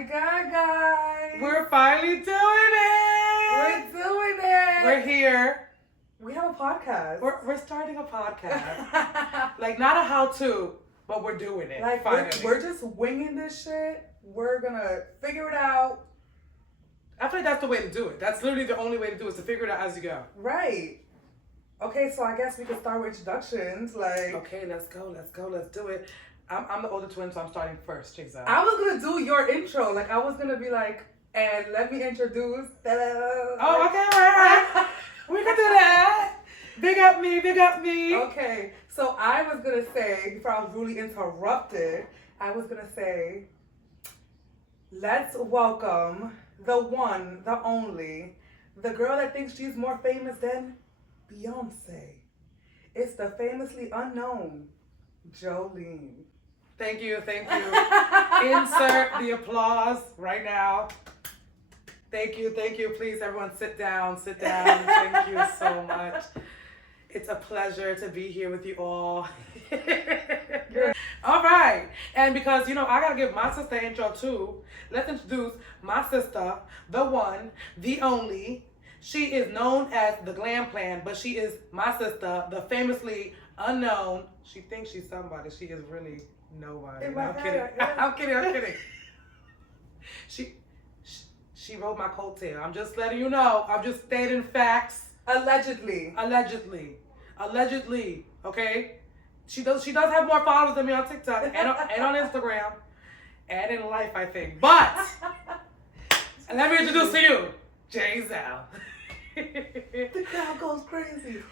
my God, guys. We're finally doing it. We're doing it. We're here. We have a podcast. We're starting a podcast. Like, not a how-to, but we're doing it. Like, finally. we're just winging this shit. We're going to figure it out. I feel like that's the way to do it. That's literally the only way to do it, is to figure it out as you go. Right. Okay, so I guess we can start with introductions. Like, okay, let's go, let's do it. I'm the older twin, so I'm starting first, Jeizel. I was going to do your intro. Like, I was going to be like, and let me introduce. Oh, okay, right. We can do that. Big up me. Okay, so I was going to say, before I was really interrupted, I was going to say, let's welcome the one, the only, the girl that thinks she's more famous than Beyonce. It's the famously unknown Joleen. Thank you. Insert the applause right now. Thank you. Please, everyone, sit down. Thank you so much. It's a pleasure to be here with you all. All right. And because, I got to give my sister an intro too. Let's introduce my sister, the one, the only. She is known as the Glam Plan, but she is my sister, the famously unknown. She thinks she's somebody. She is really nobody. I'm kidding. She rode my coattail. I'm just letting you know. I'm just stating facts. Allegedly. Okay? She does have more followers than me on TikTok and on Instagram and in life, I think. But let me introduce to you, Jeizel. The crowd goes crazy.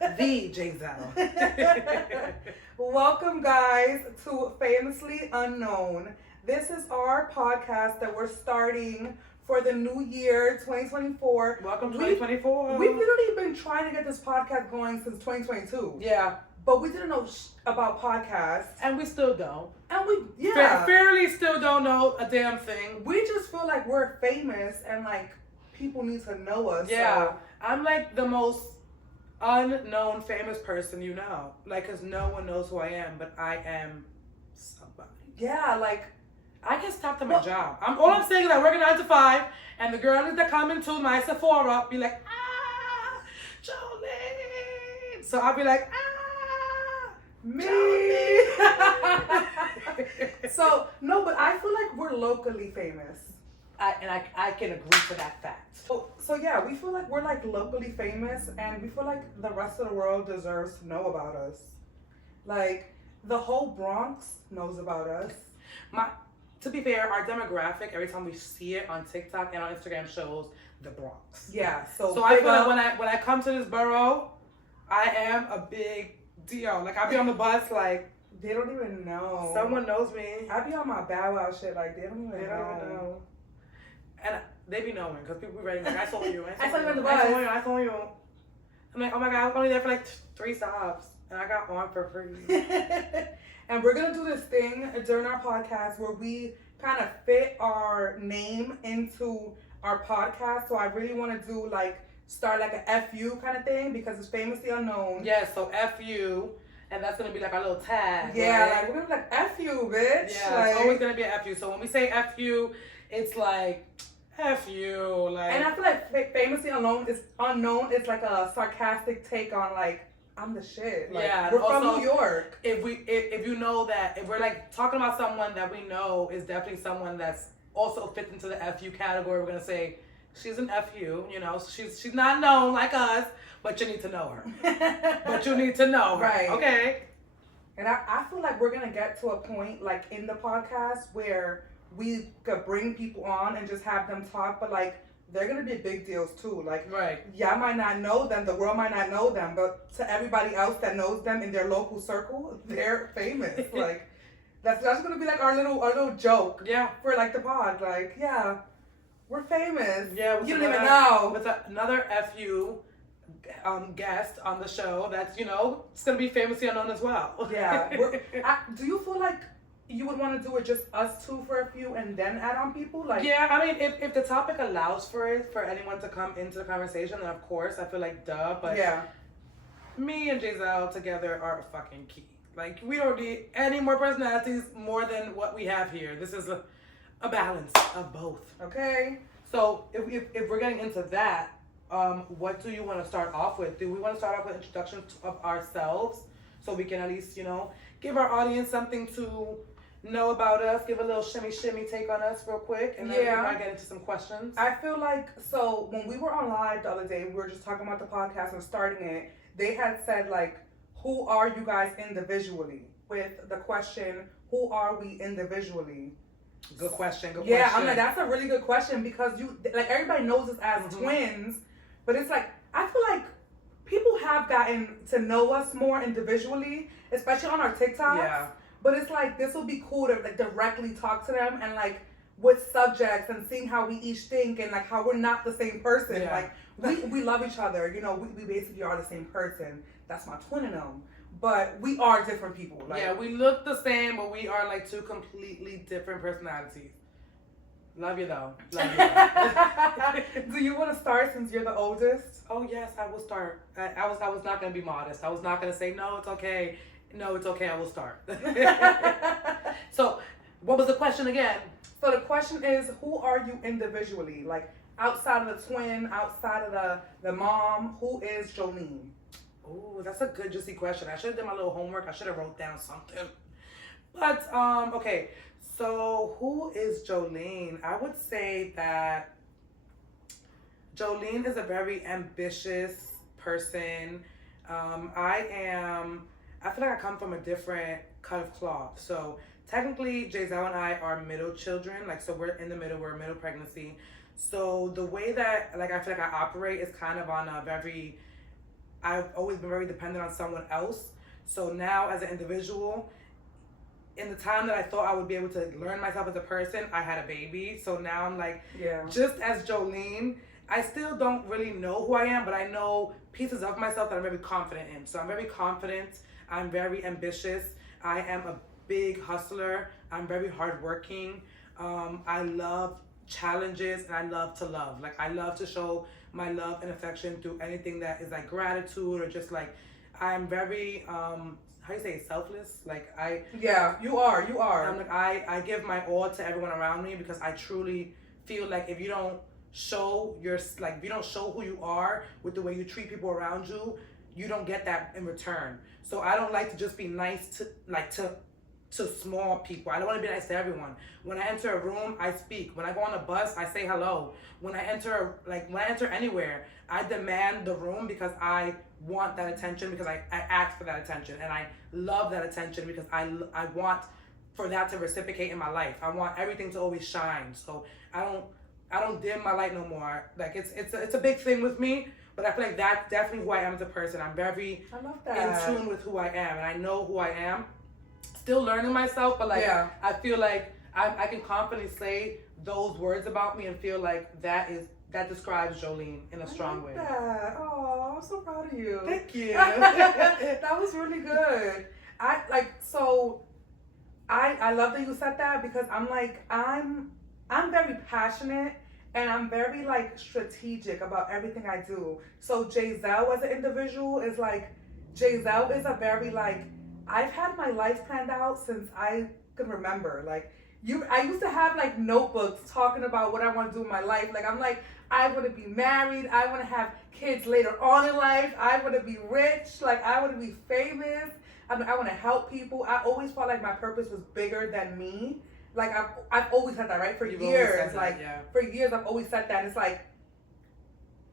The Jeizel. Welcome, guys, to Famously Unknown. This is our podcast that we're starting for the new year, 2024. Welcome, 2024. We've literally been trying to get this podcast going since 2022. Yeah. But we didn't know about podcasts. And we still don't. And we, fairly still don't know a damn thing. We just feel like we're famous and like people need to know us. Yeah. So. I'm like the most unknown famous person you know. Like, because no one knows who I am, but I am somebody. Yeah, like. I can stop to my job. All I'm saying is I work a 9 to 5, and the girls that come into my Sephora be like, Joleen. So I'll be like, me. Joleen. So, no, but I feel like we're locally famous. I can agree to that fact. So yeah, we feel like we're like locally famous, and we feel like the rest of the world deserves to know about us. Like, the whole Bronx knows about us. To be fair, our demographic, every time we see it on TikTok and on Instagram, shows the Bronx. Yeah, so I feel like when I come to this borough, I am a big deal. Like, I'll be on the bus, like, they don't even know. Someone knows me. I be on my Bow Wow shit, like, they don't even know. And they be knowing, because people be writing, like, I saw you. I saw you on the bus. I saw you. I'm like, oh my God, I was only there for like 3 stops, and I got on for free. And we're going to do this thing during our podcast where we kind of fit our name into our podcast. So I really want to do start like a FU kind of thing because it's famously unknown. Yeah, so FU, and that's going to be like our little tag. Yeah, right? like we're going to be like FU, bitch. Yeah, it's always going to be a FU. So when we say FU, it's like FU. Like. And I feel like famously unknown is like a sarcastic take on like, I'm the shit. Like, yeah, we're also, from New York. If you know that, if we're like talking about someone that we know is definitely someone that's also fits into the FU category, we're gonna say she's an FU. She's not known like us, but you need to know her. Right? Okay. And I feel like we're gonna get to a point like in the podcast where we could bring people on and just have them talk, but like. They're going to be big deals too. Like, right. Y'all might not know them, the world might not know them, but to everybody else that knows them in their local circle, they're famous. Like, that's going to be like our little joke. Yeah. For like the pod. Like, yeah, we're famous. Yeah. You don't even know. With another FU guest on the show that's, it's going to be famously unknown as well. Yeah. Do you feel like you would want to do it just us two for a few and then add on people? Like, yeah, I mean, if the topic allows for it, for anyone to come into the conversation, then of course, I feel like duh, but yeah, me and Jeizel together are fucking key. Like, we don't need any more personalities more than what we have here. This is a balance of both. Okay. So if we're getting into that, what do you want to start off with? Do we want to start off with introductions of ourselves so we can at least, give our audience something to know about us, give a little shimmy take on us real quick, and then we might get into some questions? I feel like, so when we were on live the other day, we were just talking about the podcast and starting it, they had said, like, who are you guys individually? With the question, who are we individually? Good question. Yeah, I'm like, that's a really good question because everybody knows us as twins, but it's like, I feel like people have gotten to know us more individually, especially on our TikToks. Yeah. But it's like, this will be cool to like directly talk to them and like with subjects and seeing how we each think and like how we're not the same person. Yeah. Like we love each other, we basically are the same person. That's my twin in them. But we are different people. Like, yeah, we look the same, but we are like two completely different personalities. Love you though. Love you though. Do you want to start since you're the oldest? Oh yes, I will start. I was not gonna be modest. I was not gonna say no, it's okay. No, it's okay. I will start. So, what was the question again? So the question is, who are you individually? Like outside of the twin, outside of the mom, who is Joleen? Oh, that's a good juicy question. I should have done my little homework. I should have wrote down something. But okay. So who is Joleen? I would say that Joleen is a very ambitious person. I feel like I come from a different cut of cloth. So technically, Jeizel and I are middle children. Like, so we're in the middle. We're a middle pregnancy. So the way that, like, I feel like I operate is kind of on a very, I've always been very dependent on someone else. So now as an individual, in the time that I thought I would be able to learn myself as a person, I had a baby. So now I'm like, just as Joleen, I still don't really know who I am, but I know pieces of myself that I'm very confident in. So I'm very confident. I'm very ambitious. I am a big hustler. I'm very hardworking. I love challenges and I love to love. Like, I love to show my love and affection through anything that is like gratitude or just like, I'm very, how you say, selfless? Like, you are. I'm like, I give my all to everyone around me because I truly feel like if you don't show if you don't show who you are with the way you treat people around you, you don't get that in return. So I don't like to just be nice to small people. I don't want to be nice to everyone. When I enter a room, I speak. When I go on a bus, I say hello. When I enter anywhere, I demand the room because I want that attention, because I ask for that attention, and I love that attention because I want for that to reciprocate in my life. I want everything to always shine. So I don't dim my light no more. Like, it's a big thing with me. But I feel like that's definitely who I am as a person. I'm very in tune with who I am, and I know who I am. Still learning myself, but like I feel like I can confidently say those words about me and feel like that describes Joleen in a strong way. Oh, I'm so proud of you. Thank you. That was really good. I love that you said that because I'm very passionate. And I'm very like strategic about everything I do. So Jeizel as an individual is like, Jeizel is a very like, I've had my life planned out since I can remember. Like I used to have like notebooks talking about what I want to do in my life. Like I'm like, I want to be married. I want to have kids later on in life. I want to be rich. Like I want to be famous. I want to help people. I always felt like my purpose was bigger than me. Like I've always had that, right? For years, for years I've always said that. It's like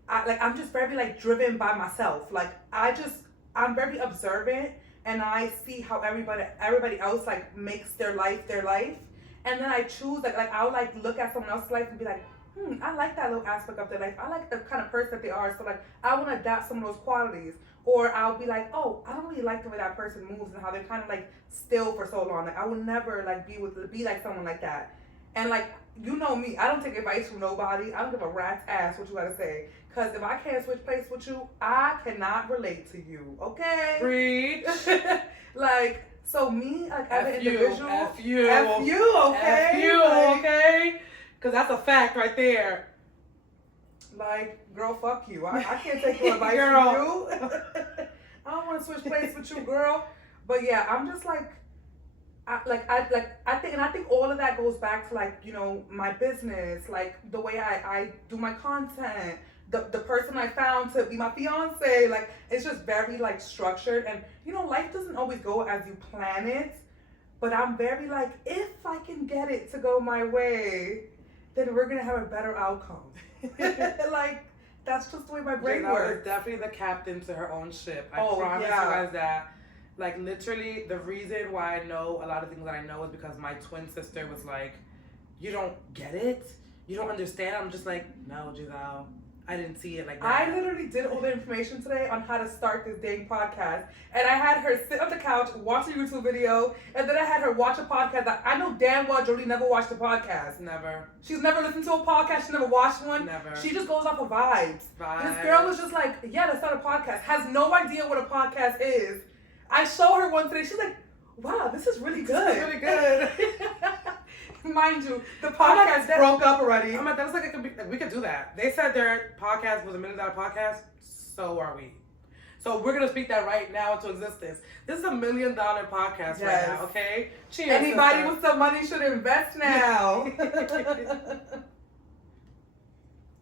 I'm just very like driven by myself. Like I'm very observant, and I see how everybody else like makes their life, and then I choose like I'll like look at someone else's life and be like, I like that little aspect of their life. I like the kind of person that they are. So like I want to adapt some of those qualities. Or I'll be like, oh, I don't really like the way that person moves and how they're kind of like still for so long. Like I would never like be like someone like that. And like, you know me, I don't take advice from nobody. I don't give a rat's ass what you gotta say. Cause if I can't switch places with you, I cannot relate to you. Okay? Preach. Like, so me, like as an individual, F you, okay? F you, like, okay? Cause that's a fact right there. Like, girl, fuck you. I can't take no advice from you. I don't want to switch places with you, girl. But yeah, I'm just like, I think all of that goes back to like, you know, my business, like the way I do my content, the person I found to be my fiance, like it's just very like structured, and you know, life doesn't always go as you plan it, but I'm very like, if I can get it to go my way, then we're gonna have a better outcome. Like that's just the way my brain Jeizel works. is definitely the captain to her own ship. I Oh, promise yeah. you guys that. Like literally, the reason why I know a lot of things that I know is because my twin sister was like, "You don't get it? You don't understand?" I'm just like, "No, Jeizel, I didn't see it like that." I literally did all the information today on how to start this dang podcast. And I had her sit on the couch, watch a YouTube video, and then I had her watch a podcast that I know damn well Jolie never watched a podcast. Never. She's never listened to a podcast, she never watched one. Never. She just goes off of vibes. Vibes. This girl was just like, yeah, let's start a podcast. Has no idea what a podcast is. I show her one today, she's like, wow, this is really good. This is really good. Mind you, the podcast broke up already. I'm like, that was like, we could do that. They said their podcast was $1 million podcast. So are we. So we're gonna speak that right now into existence. This is $1 million podcast right now, okay? Cheers. Anybody sister. with some money should invest now.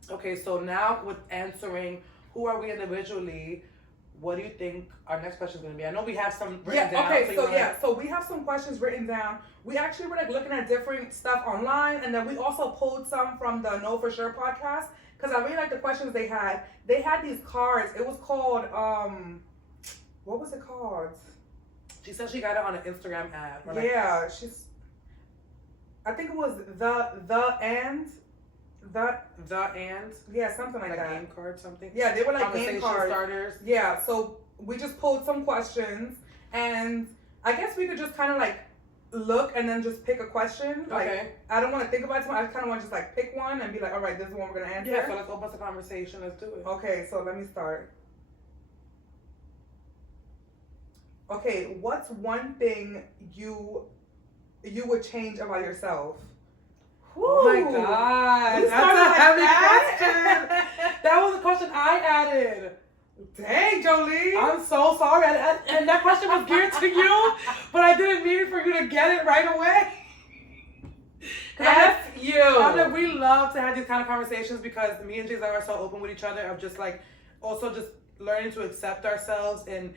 Okay, so now with answering who are we individually, what do you think our next question is going to be? I know we have some written down. Okay, so we have some questions written down. We actually were like looking at different stuff online, and then we also pulled some from the Know For Sure podcast, because I really like the questions they had. They had these cards. It was called, what was it called? She said she got it on an Instagram ad. Yeah, I think it was the and. Yeah, something like that. Game card, something. Yeah, they were like Conversation game cards. starters. Yeah, so we just pulled some questions, and I guess we could just kind of like look and then just pick a question. Like, Okay. I don't want to think about it too much. I kind of want to just like pick one and be like, all right, this is the one we're gonna answer. Yeah, so let's open up the conversation. Let's do it. Okay, so let me start. Okay, what's one thing you would change about yourself? Oh my God, We that's started a like heavy that? question. That was a question I added. Dang, Jolie. I'm so sorry, and that question was geared to you, but I didn't mean for you to get it right away. F you. We love to have these kind of conversations because me and Jeizel are so open with each other of just like also just learning to accept ourselves in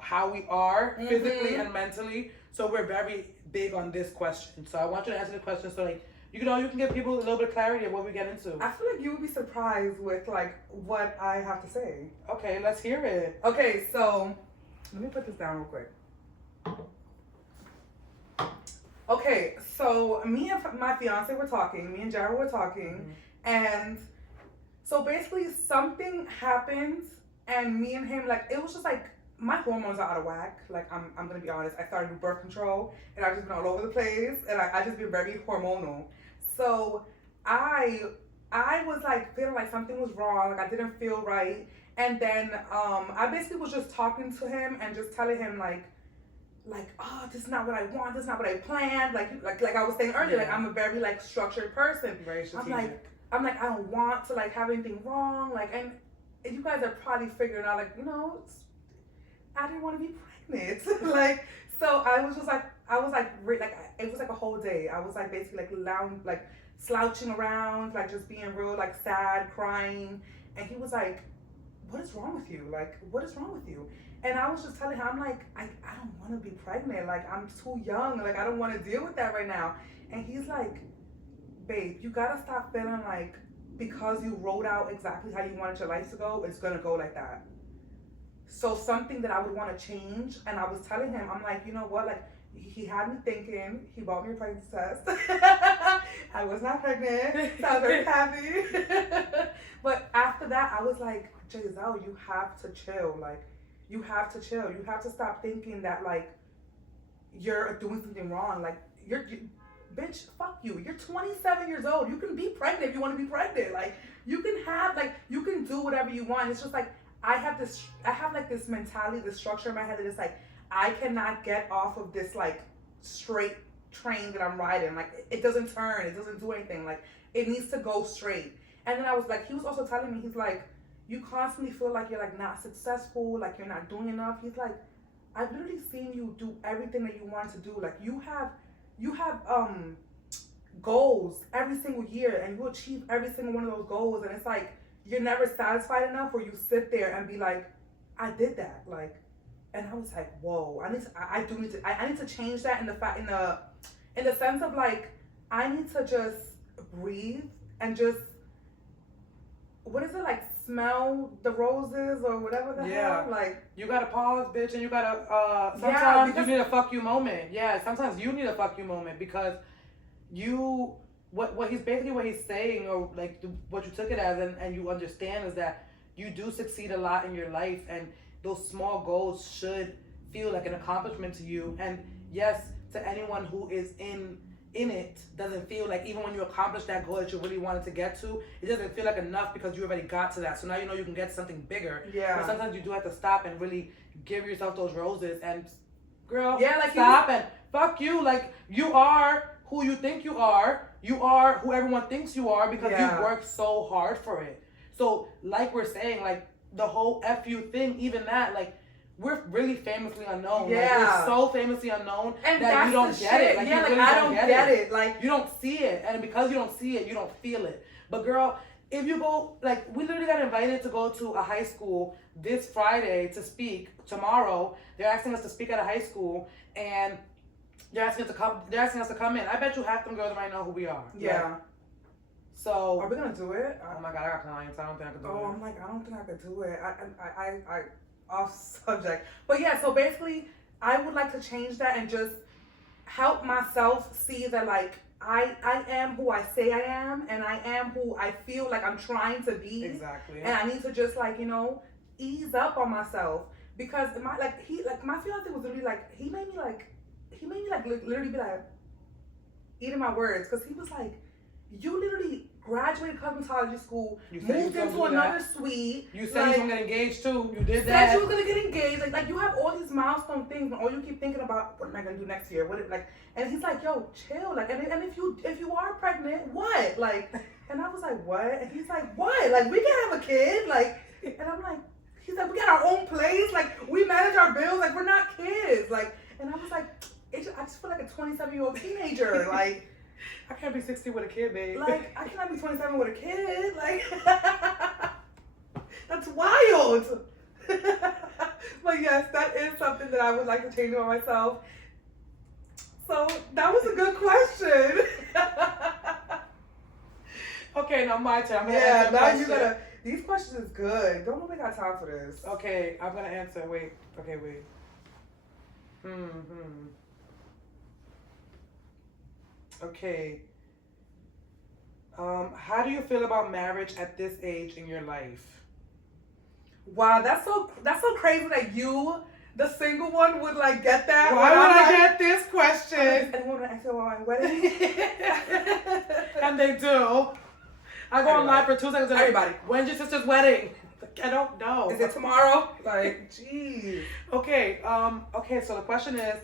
how we are physically and mentally. So we're very big on this question. So I want you to answer the question so like you can give people a little bit of clarity of what we get into. I feel like you would be surprised with like what I have to say. Okay, let's hear it. Okay, so let me put this down real quick. Okay, so me and my fiance were talking, me and Jared were talking, and so basically something happened, and me and him, like, it was just like, my hormones are out of whack. Like, I'm gonna be honest, I started with birth control, and I've just been all over the place, and I just been very hormonal. So I was like feeling like something was wrong, like I didn't feel right, and then I basically was just talking to him and just telling him like, oh, this is not what I want, this is not what I planned, like I was saying earlier, like I'm a very like structured person. Very strategic. I'm like I don't want to like have anything wrong, like, and you guys are probably figuring out like, you know, I didn't want to be pregnant. Like, so I was like it was like a whole day. I was like basically like slouching around, like just being real like sad, crying, and he was like, what is wrong with you? Like, what is wrong with you? And I was just telling him, I'm like, I don't want to be pregnant. Like, I'm too young. Like, I don't want to deal with that right now. And he's like, babe, you got to stop feeling like because you wrote out exactly how you wanted your life to go, it's going to go like that. So something that I would want to change, and I was telling him, I'm like, you know what? Like, he had me thinking, he bought me a pregnancy test. I was not pregnant, so I was very happy. But after that, I was like, Jeizel, you have to chill. Like, you have to chill. You have to stop thinking that, like, you're doing something wrong. Like, bitch, fuck you. You're 27 years old. You can be pregnant if you want to be pregnant. Like, you can do whatever you want. It's just like, I have like this mentality, this structure in my head that it's like, I cannot get off of this like straight train that I'm riding. Like, it doesn't turn, it doesn't do anything. Like, it needs to go straight. And then I was like, he was also telling me, he's like, you constantly feel like you're like not successful, like you're not doing enough. He's like, I've literally seen you do everything that you want to do. Like you have goals every single year, and you achieve every single one of those goals, and it's like you're never satisfied enough where you sit there and be like, I did that. Like, and I was like, whoa, I need to change that in the sense of like, I need to just breathe and just, what is it, like smell the roses or whatever the hell? Like, you gotta pause, bitch, and you gotta sometimes you need a fuck you moment. Yeah, sometimes you need a fuck you moment, because what he's saying, or like what you took it as, and you understand, is that you do succeed a lot in your life, and those small goals should feel like an accomplishment to you. And yes, to anyone who is in it, doesn't feel like, even when you accomplish that goal that you really wanted to get to, it doesn't feel like enough, because you already got to that. So now you know you can get to something bigger. Yeah. But sometimes you do have to stop and really give yourself those roses, and girl, like stop and fuck you. Like, you are who you think you are. You are who everyone thinks you are, because you worked so hard for it. So like we're saying, like the whole FU thing, even that, like, we're really famously unknown. Yeah. Like, we're so famously unknown, and that you don't get shit. it. Like, yeah, you like really I don't get it. Like, you don't see it. And because you don't see it, you don't feel it. But girl, if you go, like, we literally got invited to go to a high school this Friday to speak. Tomorrow, they're asking us to speak at a high school, and they're asking us to come in. I bet you half them girls might know who we are. Yeah. Like, so are we gonna do it? Oh my god, I got clients. I don't think I can do it. Oh, I'm like, I don't think I could do it. I off subject. But yeah, so basically, I would like to change that and just help myself see that, like, I am who I say I am, and I am who I feel like I'm trying to be. Exactly. And I need to just, like, you know, ease up on myself, because my fiance was literally like, he made me literally be like eating my words, because he was like, you literally graduated cosmetology school, moved into another suite. You said you was gonna get engaged too. You did Said that. you was gonna get engaged. Like you have all these milestone things, and all you keep thinking about, what am I gonna do next year? And he's like, yo, chill. Like, and if you are pregnant, what? Like, and I was like, what? And he's like, what? Like, we can have a kid. Like, and I'm like, he's like, we got our own place. Like, we manage our bills. Like, we're not kids. Like, and I was like, I just feel like a 27-year-old teenager. Like, I can't be 60 with a kid, babe. Like, I cannot be 27 with a kid. Like, that's wild. But yes, that is something that I would like to change about myself. So that was a good question. Okay, now my turn. I'm gonna yeah, answer now question. you gotta. These questions is good. Don't nobody got time for this. Okay, I'm gonna answer. Wait. Okay. How do you feel about marriage at this age in your life? Wow, that's so crazy that you, the single one, would like get that. Why would I get this question? Anyone want to ask you about my wedding? And they do. I go on live for 2 seconds. Everybody, when's your sister's wedding? I don't know. Is it tomorrow? Like, jeez. Okay. So the question is,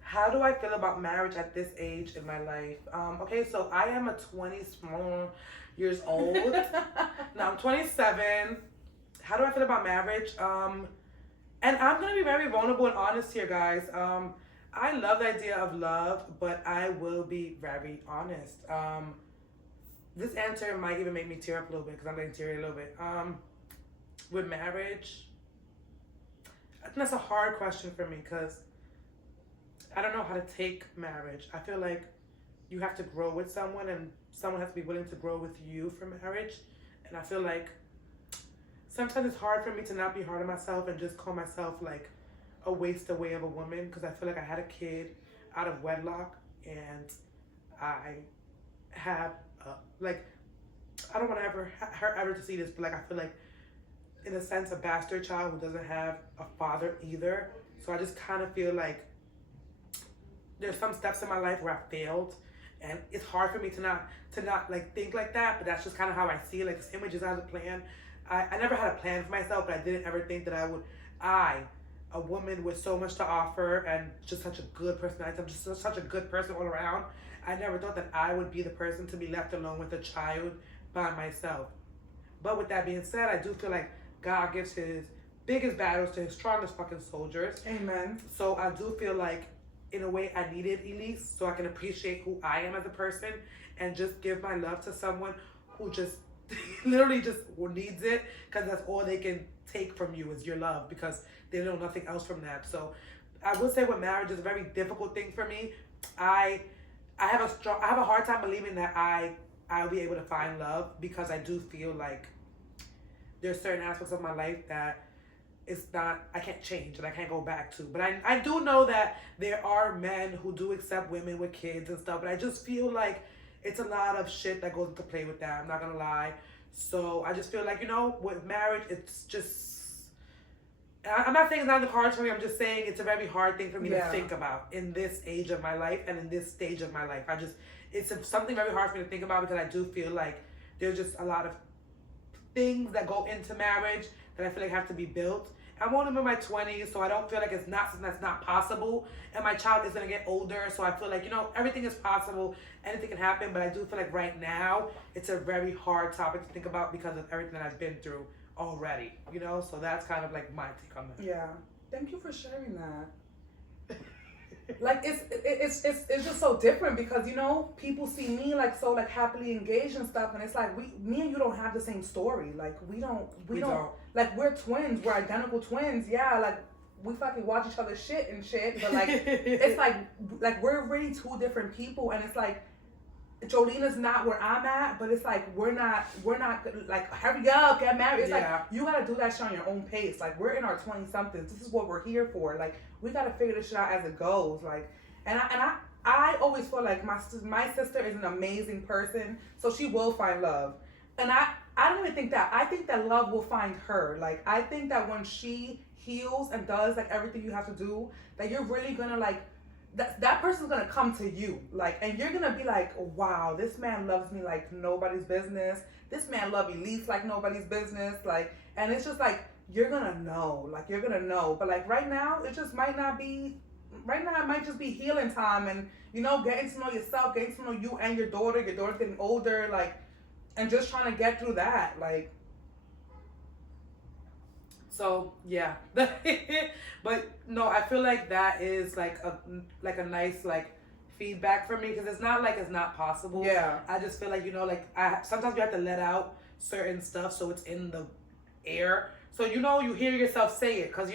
how do I feel about marriage at this age in my life? Okay, so I am a 20 years old. Now I'm 27. How do I feel about marriage? And I'm gonna be very vulnerable and honest here, guys. I love the idea of love, but I will be very honest. This answer might even make me tear up a little bit, because I'm getting teary a little bit. With marriage, I think that's a hard question for me, because I don't know how to take marriage. I feel like you have to grow with someone, and someone has to be willing to grow with you for marriage. And I feel like sometimes it's hard for me to not be hard on myself and just call myself like a waste away of a woman, because I feel like I had a kid out of wedlock, and I have like, I don't want to her ever to see this, but like, I feel like, in a sense, a bastard child who doesn't have a father either. So I just kind of feel like there's some steps in my life where I failed, and it's hard for me to not like think like that, but that's just kind of how I see it. Like, this image is as a plan. I never had a plan for myself, but I didn't ever think that a woman with so much to offer and just such a good personality, I'm just such a good person all around, I never thought that I would be the person to be left alone with a child by myself. But with that being said, I do feel like God gives his biggest battles to his strongest fucking soldiers. Amen. So I do feel like, in a way, I needed Elise so I can appreciate who I am as a person and just give my love to someone who just literally just needs it, because that's all they can take from you is your love, because they know nothing else from that. So I would say with marriage is a very difficult thing for me. I have a hard time believing that I'll be able to find love, because I do feel like there's certain aspects of my life that I can't change and I can't go back to. But I do know that there are men who do accept women with kids and stuff, but I just feel like it's a lot of shit that goes into play with that. I'm not gonna lie. So I just feel like, with marriage, it's just, I'm not saying it's not hard for me. I'm just saying it's a very hard thing for me to think about in this age of my life and in this stage of my life. It's something very hard for me to think about, because I do feel like there's just a lot of things that go into marriage that I feel like have to be built. I'm only in my 20s, so I don't feel like it's not something that's not possible. And my child is going to get older, so I feel like, everything is possible. Anything can happen, but I do feel like right now, it's a very hard topic to think about because of everything that I've been through already, So that's kind of like my take on that. Yeah. Thank you for sharing that. Like, it's just so different because, people see me like so like happily engaged and stuff, and it's like me and you don't have the same story. Like we don't like, we're twins, we're identical twins. Yeah, like we fucking watch each other shit, but like it's like we're really two different people, and it's like Jolene is not where I'm at, but it's like we're not like, hurry up, get married. It's like you gotta do that shit on your own pace. Like, we're in our 20-somethings. This is what we're here for. Like, we gotta figure this shit out as it goes. Like, and I always feel like my sister is an amazing person, so she will find love. And I don't even think that. I think that love will find her. Like, I think that when she heals and does like everything you have to do, that you're really gonna like, that person's gonna come to you, like, and you're gonna be like, wow, this man loves me like nobody's business. This man loves Elise like nobody's business. Like, and it's just like, you're gonna know. But like right now, it just might not be. Right now, it might just be healing time, and getting to know yourself, getting to know you and your daughter. Your daughter's getting older, like, and just trying to get through that, like. So yeah, but no, I feel like that is like a nice like feedback for me, because it's not like it's not possible. Yeah. I just feel like sometimes you have to let out certain stuff so it's in the air. So you hear yourself say it, because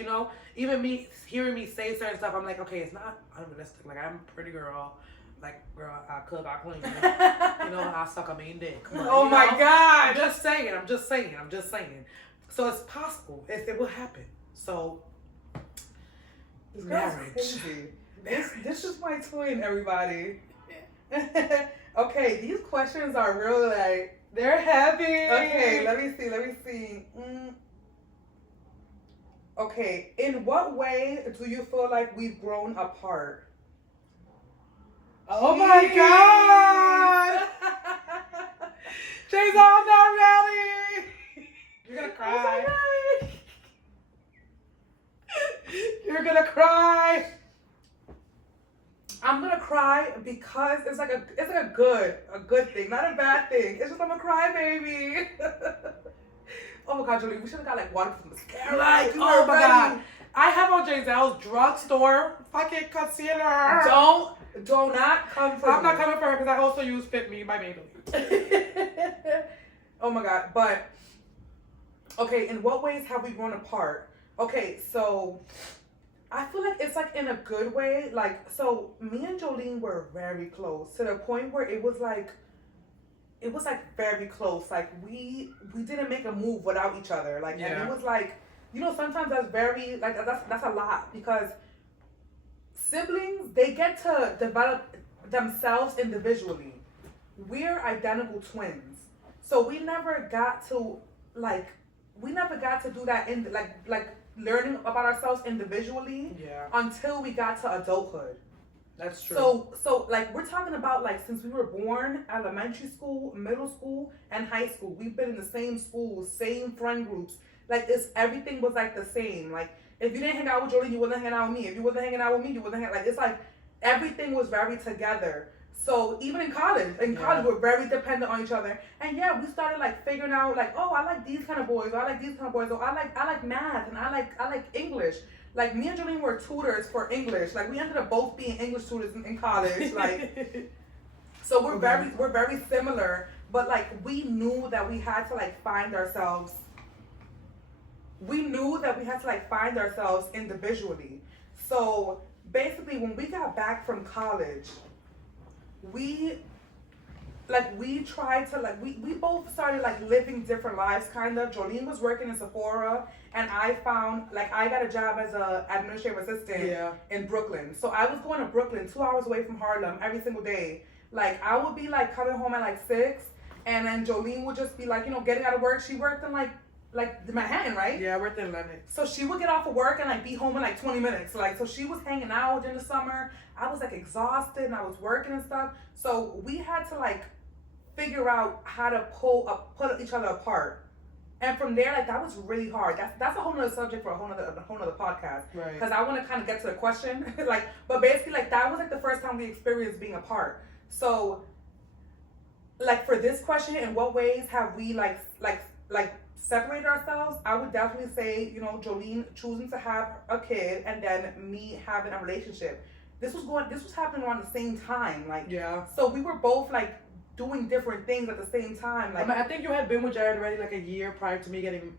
even me hearing me say certain stuff, I'm like, okay, it's not unrealistic. Like, I'm a pretty girl. Like, girl, I cook, I clean. I suck a mean dick. But, oh my God! I'm just saying. So it's possible. It will happen. So, marriage. This is my twin, everybody. Okay, these questions are real, like, they're heavy. Okay, let me see. Okay, in what way do you feel like we've grown apart? Oh my God! Jeizel, I'm not ready. You're gonna cry. You're gonna cry. I'm gonna cry because it's like a good thing, not a bad thing. It's just I'm a cry baby. Oh my God, Jolie, we should have got like water from the mascara. Like, oh my God. I have on Jeizel's drugstore fucking concealer. Do not come for I'm not coming for her because I also use Fit Me by Maybelline. Oh my God, but okay, in what ways have we grown apart? Okay, so I feel like it's like in a good way. Like, so me and Jolene were very close to the point where it was like very close. Like we didn't make a move without each other. Like, and it was like, sometimes that's very like that's a lot, because siblings, they get to develop themselves individually. We're identical twins, so we never got to do that in like learning about ourselves individually until we got to adulthood. That's true. So like, we're talking about like since we were born, elementary school, middle school, and high school. We've been in the same schools, same friend groups. Like, everything was like the same. Like, if you didn't hang out with Jolene, you wasn't hanging out with me. If you wasn't hanging out with me, you wasn't hanging. Like, it's like everything was very together. So even in college, we're very dependent on each other. And yeah, we started like figuring out like, oh, I like these kind of boys, or I like these kind of boys, or I like math, and I like English. Like me and Joleen were tutors for English. Like we ended up both being English tutors in college. Like, so we're very similar. But like we knew that we had to like find ourselves. We knew that we had to like find ourselves individually. So basically, when we got back from college, we tried to like we both started like living different lives kind of. Joleen was working in Sephora, and I found like I got a job as a administrative assistant in Brooklyn. So I was going to Brooklyn 2 hours away from Harlem every single day. Like I would be like coming home at like 6, and then Joleen would just be like, you know, getting out of work. She worked in like Manhattan, right? Yeah, I worked in London. So she would get off of work and like be home in like 20 minutes. Like, so she was hanging out in the summer. I was like exhausted and I was working and stuff. So we had to like figure out how to put each other apart. And from there, like that was really hard. That's a whole nother subject for a whole nother podcast. Right. Because I want to kind of get to the question. Like, but basically like that was like the first time we experienced being apart. So like for this question, in what ways have we like separated ourselves? I would definitely say, you know, Joleen choosing to have a kid and then me having a relationship. This was happening around the same time. Like, yeah. So we were both like doing different things at the same time. Like, I think you had been with Jared already like a year prior to me getting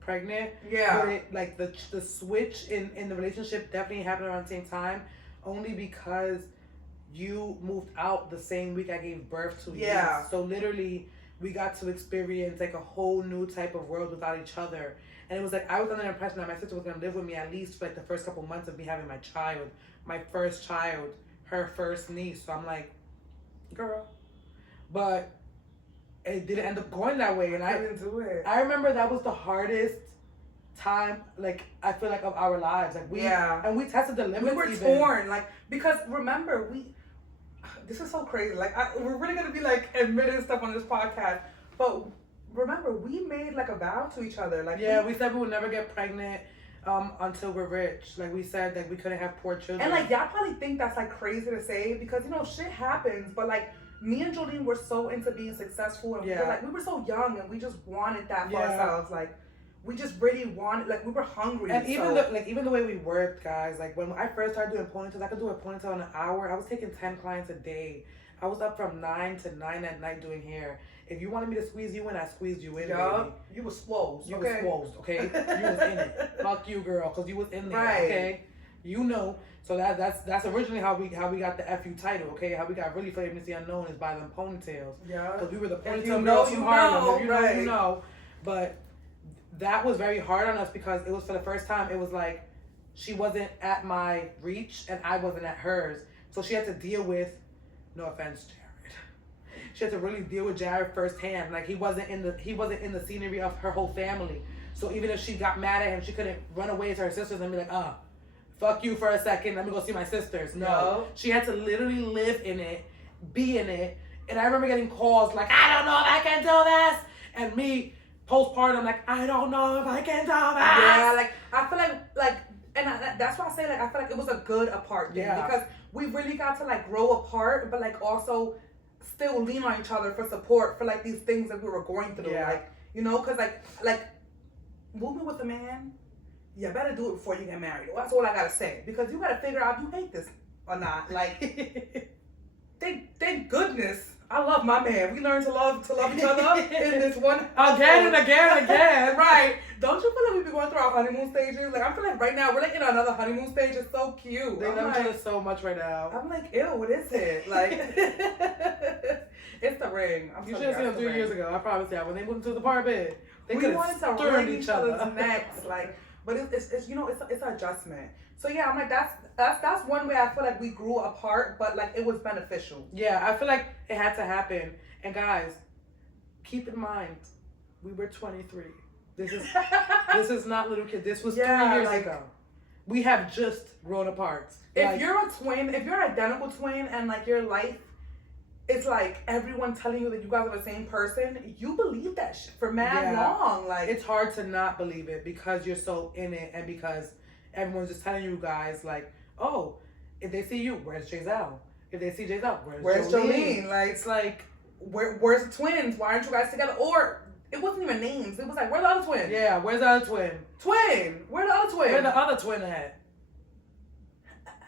pregnant. Yeah. But it, like the switch in the relationship definitely happened around the same time, only because you moved out the same week I gave birth to you. Yeah. So literally, we got to experience like a whole new type of world without each other. And it was like, I was under the impression that my sister was going to live with me at least for like the first couple months of me having my first child, her first niece. So I'm like, girl. But it didn't end up going that way. And I didn't do it. I remember that was the hardest time, like, I feel like of our lives. Like and we tested the limits. We were torn, like, because remember, this is so crazy. Like, we're really gonna be like admitting stuff on this podcast, but remember, we made like a vow to each other. Like, we said we would never get pregnant until we're rich. Like we said that we couldn't have poor children. And like y'all probably think that's like crazy to say because you know shit happens, but like me and Joleen were so into being successful and we were so young and we just wanted that for ourselves. Like we just really wanted, like we were hungry. And even the way we worked, guys, like when I first started doing ponytails, I could do a ponytail in an hour. I was taking 10 clients a day. I was up from 9 to 9 at night doing hair. If you wanted me to squeeze you in, I squeezed you in, baby. You was swole. You was swole, okay? You was in it. Fuck you, girl, because you was in there, okay? You know. So that's originally how we got the FU title, okay? How we got really famous, the unknown is by them ponytails. Yeah. Because we were the ponytail girls from Harlem. If you know, you know. But that was very hard on us because it was for the first time, it was like she wasn't at my reach and I wasn't at hers. So she had to deal with, no offense, Jared. She had to really deal with Jared firsthand. Like he wasn't in the scenery of her whole family. So even if she got mad at him, she couldn't run away to her sisters and be like, fuck you for a second, let me go see my sisters. No. She had to literally live in it, be in it. And I remember getting calls like, I don't know if I can do this. And me, postpartum, like, I don't know if I can do this. Yeah, like, I feel like, and that's why I say, like, I feel like it was a good apart thing. Yeah. Because we really got to, like, grow apart, but, like, also still lean on each other for support for, like, these things that we were going through. Yeah. Like, you know, because, like, moving with a man, you better do it before you get married. That's all I gotta say. Because you gotta figure out if you hate this or not. Like, thank goodness I love my man. We learned to love each other in this one again and again and again. Right. Don't you feel like we've been going through our honeymoon stages? Like, I feel like right now we're like in another honeymoon stage. It's so cute. They love each other so much right now. I'm like, ew, what is it? Like, it's the ring. You should have seen them 3 years ago. I promise you. When they moved into the apartment, they could have stirred each other's necks. Like, but it's you know, it's an adjustment. So yeah, I'm like, that's one way I feel like we grew apart, but like it was beneficial. Yeah, I feel like it had to happen. And guys, keep in mind, we were 23. This is not little kid. This was 3 years ago. We have just grown apart. If you're a twin, if you're an identical twin, and like your life, it's like everyone telling you that you guys are the same person, you believe that shit for mad long. Like, it's hard to not believe it because you're so in it, and because everyone's just telling you guys like, oh, if they see you, where's Jeizel? If they see Jeizel, Where's Joleen? Like, it's like, where's the twins? Why aren't you guys together? Or it wasn't even names. It was like, where's the other twin? yeah, where's the other twin? Twin. Where's the other twin? Where's the other twin at?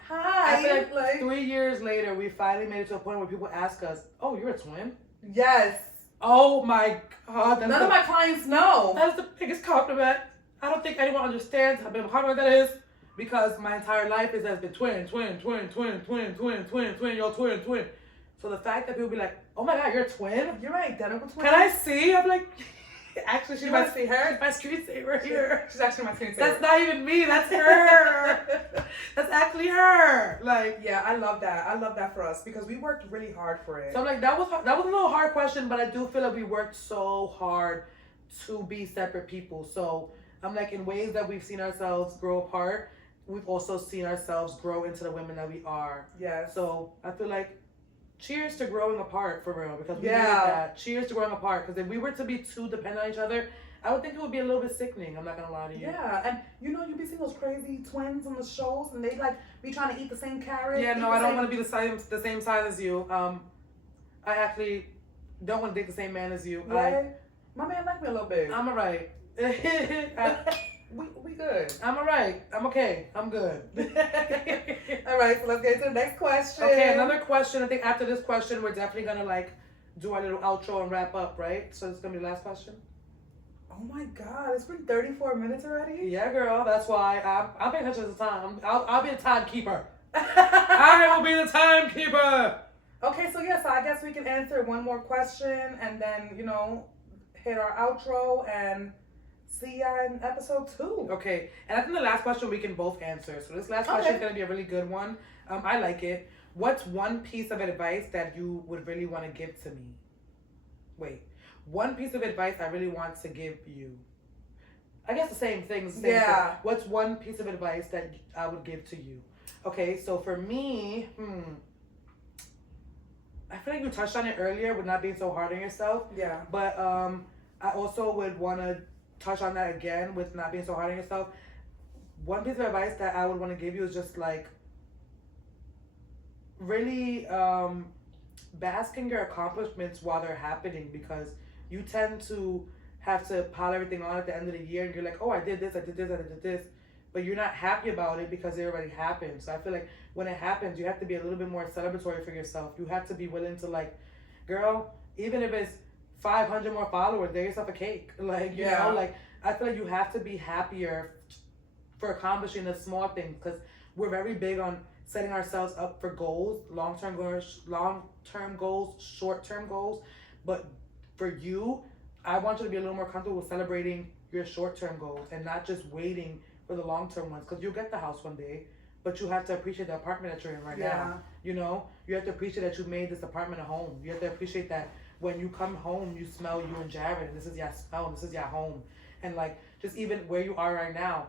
Hi. I feel like 3 years later, we finally made it to a point where people ask us, "Oh, you're a twin?" Yes. Oh my God! None of my clients know. That's the biggest compliment. I don't think anyone understands how big of a compliment that is, because my entire life has been twin, twin, twin, twin, twin, twin, twin, twin, yo, twin, twin. So the fact that people be like, "Oh my God, you're a twin? You're my identical twin." Can I see? I'm like, actually, she's You my wanna see her? my screensaver here. She's actually my screensaver. That's not even me. That's her. That's actually her. Like, yeah, I love that. I love that for us because we worked really hard for it. so I'm like, that was a little hard question, but I do feel like we worked so hard to be separate people. So I'm like, in ways that we've seen ourselves grow apart, we've also seen ourselves grow into the women that we are. Yeah. So I feel like, cheers to growing apart, for real, because we Yeah. needed that. Cheers to growing apart, because if we were to be too dependent on each other, I would think it would be a little bit sickening. I'm not gonna lie to you. Yeah, and you be seeing those crazy twins on the shows, and they like be trying to eat the same carrot. Yeah, no, I don't want to be the same size as you. I actually don't want to date the same man as you. Right? My man like me a little bit. I'm alright. We good. I'm alright. I'm okay. I'm good. All right, so let's get to the next question. Okay, another question. I think after this question, we're definitely gonna like do our little outro and wrap up, right? So this is gonna be the last question. Oh my God, it's been 34 minutes already. Yeah, girl. That's why I'm paying attention to the time. I'll be the timekeeper. I will be the timekeeper. Okay, so yes, I guess we can answer one more question and then hit our outro and see ya in episode 2. Okay, and I think the last question we can both answer. So this last question is going to be a really good one. I like it. What's one piece of advice that you would really want to give to me? Wait, one piece of advice I really want to give you. I guess the same thing. Thing. What's one piece of advice that I would give to you? Okay, so for me, I feel like you touched on it earlier with not being so hard on yourself. Yeah. But I also would want to touch on that again with not being so hard on yourself. One piece of advice that I would want to give you is just like really bask in your accomplishments while they're happening, because you tend to have to pile everything on at the end of the year and you're like, oh, I did this, I did this, I did this, but you're not happy about it because it already happened. So I feel like when it happens, you have to be a little bit more celebratory for yourself. You have to be willing to, like, girl, even if it's 500 more followers, get yourself a cake. Like, you know, like, I feel like you have to be happier for accomplishing the small things, because we're very big on setting ourselves up for goals, long-term goals, short-term goals. But for you, I want you to be a little more comfortable with celebrating your short-term goals and not just waiting for the long-term ones, because you'll get the house one day, but you have to appreciate the apartment that you're in right now. You know, you have to appreciate that you made this apartment a home. You have to appreciate that when you come home, you smell you and Jared, and this is your smell, this is your home. And like, just even where you are right now,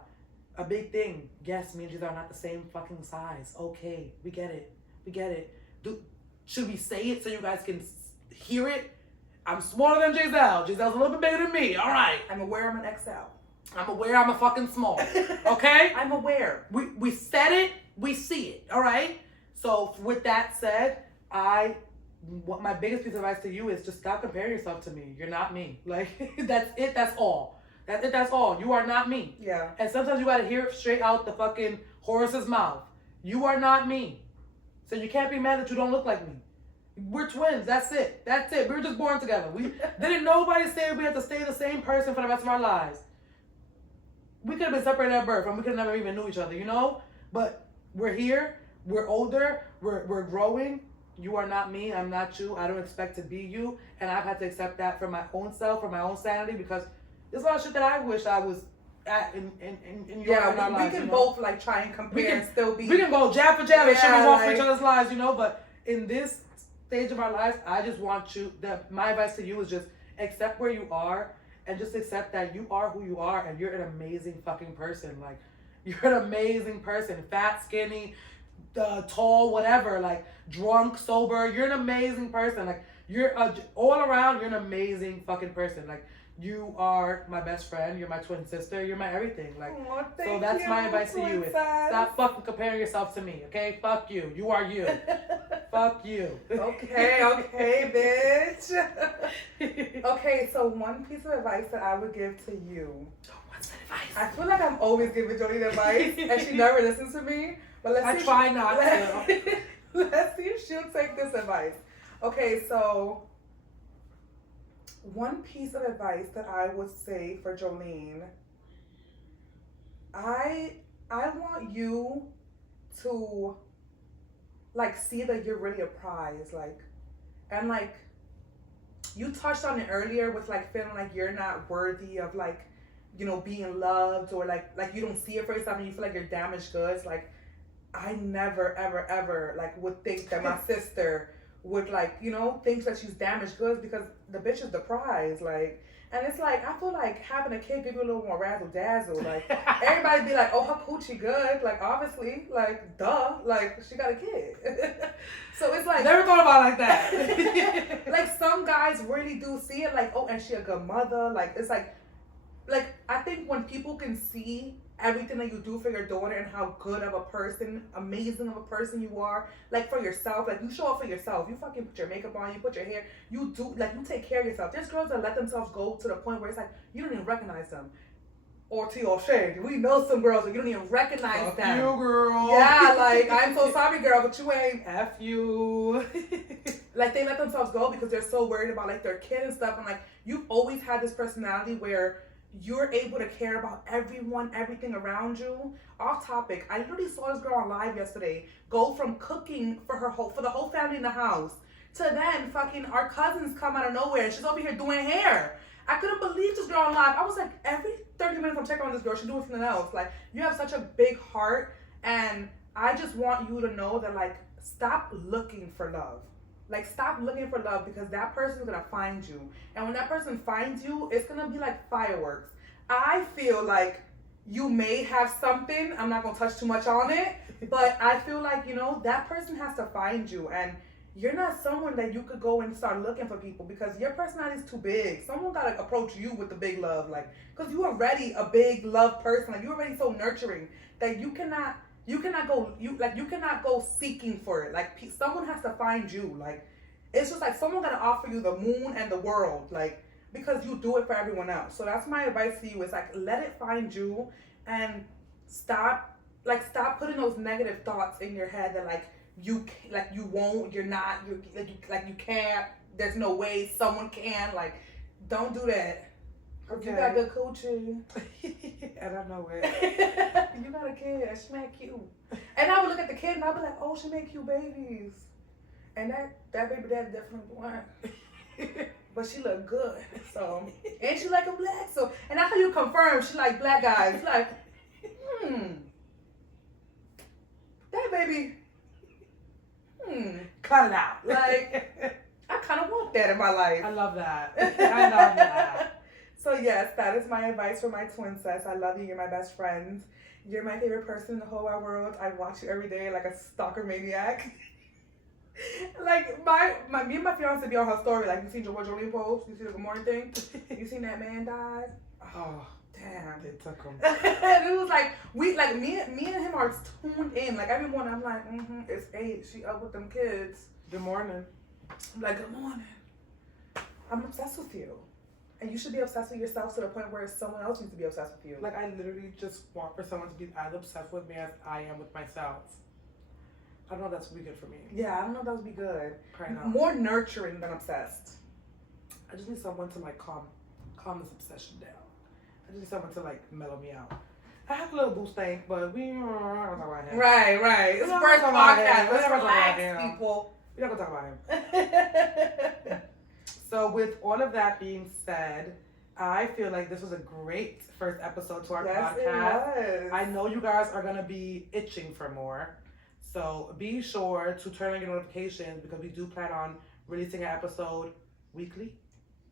a big thing. Yes, me and Jeizel are not the same fucking size. Okay, we get it. We get it. Should we say it so you guys can hear it? I'm smaller than Jeizel. Jeizel's a little bit bigger than me. All right. I'm aware I'm an XL. I'm aware I'm a fucking small. Okay? I'm aware. We said it. We see it. All right? So with that said, what my biggest piece of advice to you is just stop comparing yourself to me. You're not me. Like, that's it. That's all. That's it. That's all. You are not me. Yeah. And sometimes you gotta hear it straight out the fucking horse's mouth. You are not me. So you can't be mad that you don't look like me. We're twins. That's it. That's it. We were just born together. Didn't nobody say we had to stay the same person for the rest of our lives. We could have been separated at birth and we could have never even knew each other, you know? But we're here. We're older. We're growing. You are not me. I'm not you. I don't expect to be you. And I've had to accept that for my own self, for my own sanity, because there's a lot of shit that I wish I was at in our lives. We can both like try and compare and still be. We can go jab for jab and shit we want for each other's lives, you know? But in this stage of our lives, I just want you, my advice to you is just accept where you are and just accept that you are who you are and you're an amazing fucking person. Like, you're an amazing person. Fat, skinny, tall, whatever, like drunk, sober. You're an amazing person. Like, you're all around, you're an amazing fucking person. Like, You are my best friend. You're my twin sister. You're my everything. Like, Aw, so thank that's you, my advice to you. Is princess. stop fucking comparing yourself to me, okay? Fuck you. You are you. Fuck you. Okay, bitch. Okay, so one piece of advice that I would give to you. What's the advice? I feel like I'm always giving Joleen advice, and she never listens to me. But let's see. I try not to. Let's see if she'll take this advice. Okay, so one piece of advice that I would say for Joleen, I want you to like see that you're really a prize, like, and like you touched on it earlier with like feeling like you're not worthy of like, you know, being loved, or like you don't see it for yourself and you feel like you're damaged goods. Like, I never ever like would think that my sister would like, you know, think that she's damaged goods, because the bitch is the prize. Like, and it's like, I feel like having a kid give you a little more razzle dazzle. Like, everybody be like, oh, her coochie good. Like, obviously, like, duh, like, she got a kid. So it's like, Never thought about it like that. like, some guys really do see it, like, oh, and she a good mother. Like, it's like I think when people can see everything that you do for your daughter and how good of a person, amazing of a person you are, like, for yourself, like, you show up for yourself. You fucking put your makeup on, you put your hair, you do, like, you take care of yourself. There's girls that let themselves go to the point where it's like, you don't even recognize them. Or to your shade, we know some girls that you don't even recognize Fuck them. you, girl. Yeah, like, I'm so sorry, girl, but you ain't. F you. Like, they let themselves go because they're so worried about, like, their kid and stuff. And, like, you've always had this personality where you're able to care about everyone, everything around you. Off topic, I literally saw this girl on live yesterday go from cooking for the whole family in the house to then fucking our cousins come out of nowhere and she's over here doing hair. I couldn't believe this girl on live. I was like, every 30 minutes I'm checking on this girl, she's doing something else. Like, you have such a big heart, and I just want you to know that, like, stop looking for love. Like, stop looking for love, because that person's gonna find you. And when that person finds you, it's gonna be like fireworks. I feel like you may have something. I'm not gonna touch too much on it, but I feel like, you know, that person has to find you. And you're not someone that you could go and start looking for people, because your personality is too big. Someone gotta approach you with the big love, like, because you already a big love person. Like, you're already so nurturing that you cannot go seeking for it. Like, someone has to find you. Like, it's just like someone gonna offer you the moon and the world, like, because you do it for everyone else. So that's my advice to you. Is like, let it find you, and stop putting those negative thoughts in your head that like you won't, you're not, you can't. There's no way someone can. Like, don't do that. Okay. You got good coochie. I don't know where. You got a kid. She made cute. And I would look at the kid and I'd be like, oh, she made cute babies. And that baby daddy definitely blind. But she look good. So, and she like a black. So, and that's how you confirm she like black guys. Like, that baby, Cut it out. like, I kind of want that in my life. I love that. I love that. So yes, that is my advice for my twin sis. I love you. You're my best friend. You're my favorite person in the whole wide world. I watch you every day like a stalker maniac. Like, me and my fiance be on her story. Like, you seen Jeizel Joleen post? You see the good morning thing? You seen that man died? Oh, damn. they took him. And it was like, me and him are tuned in. Like, every morning I'm like, it's 8. She up with them kids. Good morning. I'm like, good morning. I'm obsessed with you. And you should be obsessed with yourself to the point where someone else needs to be obsessed with you. Like, I literally just want for someone to be as obsessed with me as I am with myself. I don't know if that's would be good for me. Yeah, I don't know if that would be good. Probably not. More nurturing than obsessed. I just need someone to like calm this obsession down. I just need someone to like mellow me out. I have a little boo stank, but we don't talk about him. Right. It's We're not first gonna talk about podcast. him. We're Let's not gonna talk about relax, him. people. We're not gonna talk about him. So with all of that being said, I feel like this was a great first episode to our podcast. It was. I know you guys are gonna be itching for more. So be sure to turn on your notifications, because we do plan on releasing an episode weekly.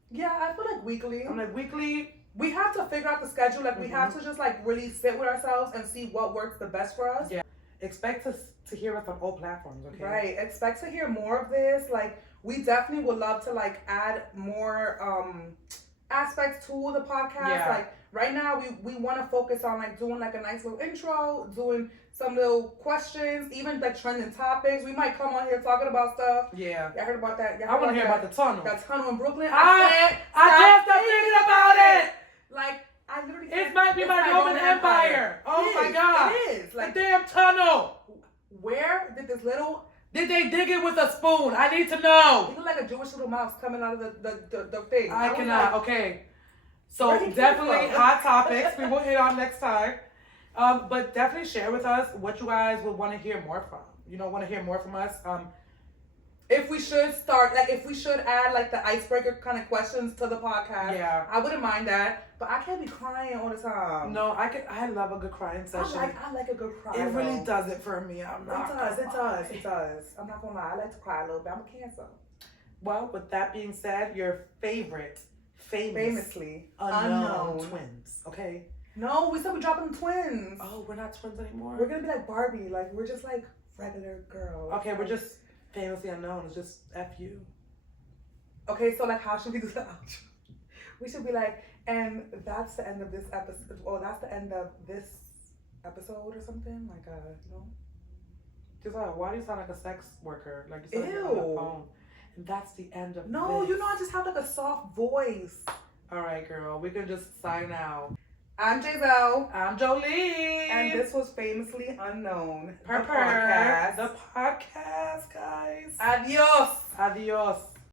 Yeah, I feel like weekly. I'm like, weekly. We have to figure out the schedule. Like, we have to just like really sit with ourselves and see what works the best for us. Yeah. Expect to hear us on all platforms, okay? Right. Expect to hear more of this. Like, we definitely would love to like add more aspects to the podcast. Yeah. Like right now, we want to focus on like doing like a nice little intro, doing some little questions, even like trending topics. We might come on here talking about stuff. Yeah. Y'all heard about that? I want to hear about the tunnel. That tunnel in Brooklyn. I just stop thinking about it. Like I literally. It might be my Roman Empire. Oh my God. It is. Like the damn tunnel. Where did this little? Did they dig it with a spoon? I need to know. You look like a Jewish little mouse coming out of the thing. I cannot. Okay. So Where he came definitely from? hot topics we will hit on next time. But definitely share with us what you guys would want to hear more from. You know, want to hear more from us. If we should start, like, if we should add, like, the icebreaker kind of questions to the podcast, Yeah. I wouldn't mind that. But I can't be crying all the time. No, I love a good crying session. I like a good cry. It really though. does it for me. I'm not. It does. I'm not gonna lie. I like to cry a little bit. I'm a Cancer. Well, with that being said, your favorite, Famously unknown twins. Okay. No, we said we're dropping the twins. Oh, we're not twins anymore. We're gonna be like Barbie. Like we're just like regular girls. Okay, we're just famously unknown. It's just F-U. Okay, so like how should we do the outro? We should be like, and that's the end of this episode. Or that's the end of this episode or something. Like you know. Just why do you sound like a sex worker? Like you sound like on the phone. And that's the end of No, this. you know I just have like a soft voice. All right, girl. We can just sign out. I'm Jeizel. I'm Joleen. And this was Famously Unknown. The podcast, guys. Adios. Adios.